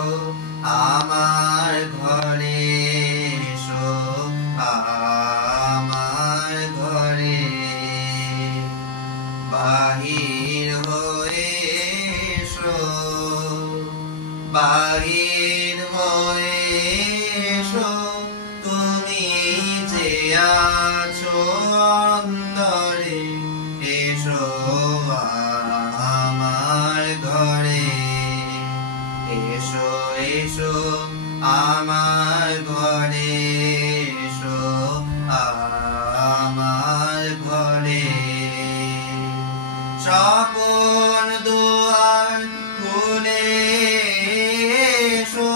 আমার ঘরে এসো, আমার ঘরে বাহির হয়ে এসো, বাহির হয়ে এসো, তুমি যে আছো অন্তরে, এসো আমার ঘরে, এসো এসো আমার ঘরে, এসো আমার ঘরে। স্বপন দুয়ার খুলে এসো,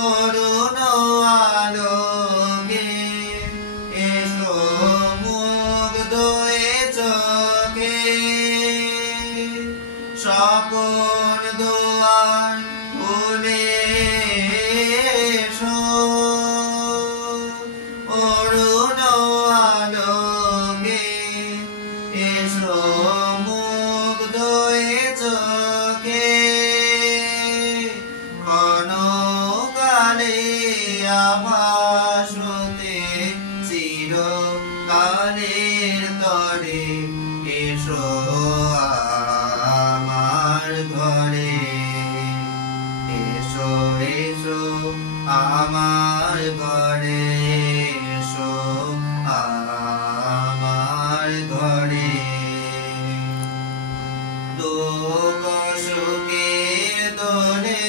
অরুণ আলোকে এসো, মুগ্ধ এ চোখে। স্বপন দুয়ার খুলে এসো, অরুণ আলোকে এসো, মুগ্ধ এ চোখে। ক্ষণকালে আভাস হতে চিরকালের তরে, এসো আমার ঘরে, এসো এসো আমার ঘরে, এসো আমার ঘরে। দুঃখ সুখের দোলে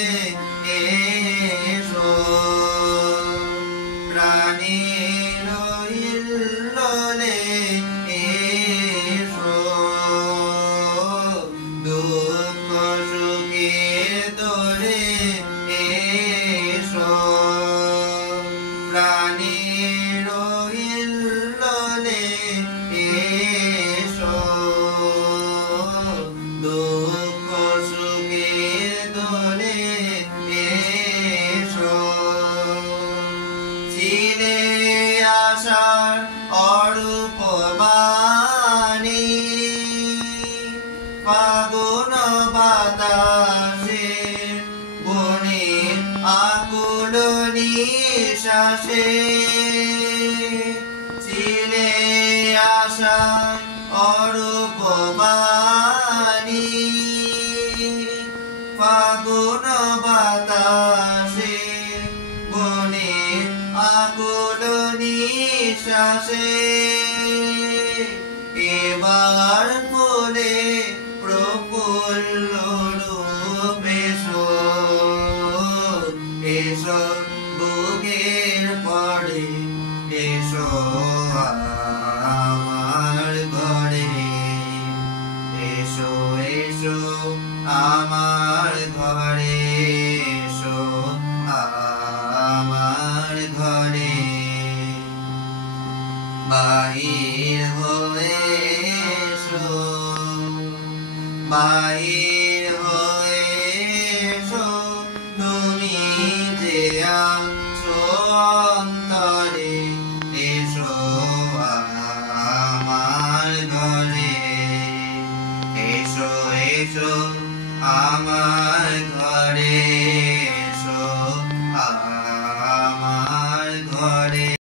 এসো, প্রাণের হিল্লোলে এসো। দুঃখ সুখের দোলে এসো, প্রাণের হিল্লোলে এসো। দুঃখ সুখের দোলে এসো। ছিলে আশার অরূপ বাণী, ফাগুন বাতাসে বনে আকুল নিঃশ্বাসে। ছিলে আশার অরূপ বাণী, ফাগুন বাতাসে বনে আকুল নিঃশ্বাসে। এবার ফুলে প্রফুল্ল রূপ এসো, এসো বুকের পরে, এসো আমার ঘরে, এসো এসো আমার ঘরে, এসো আমার ঘরে। বাহির হয়ে এসো, বাহির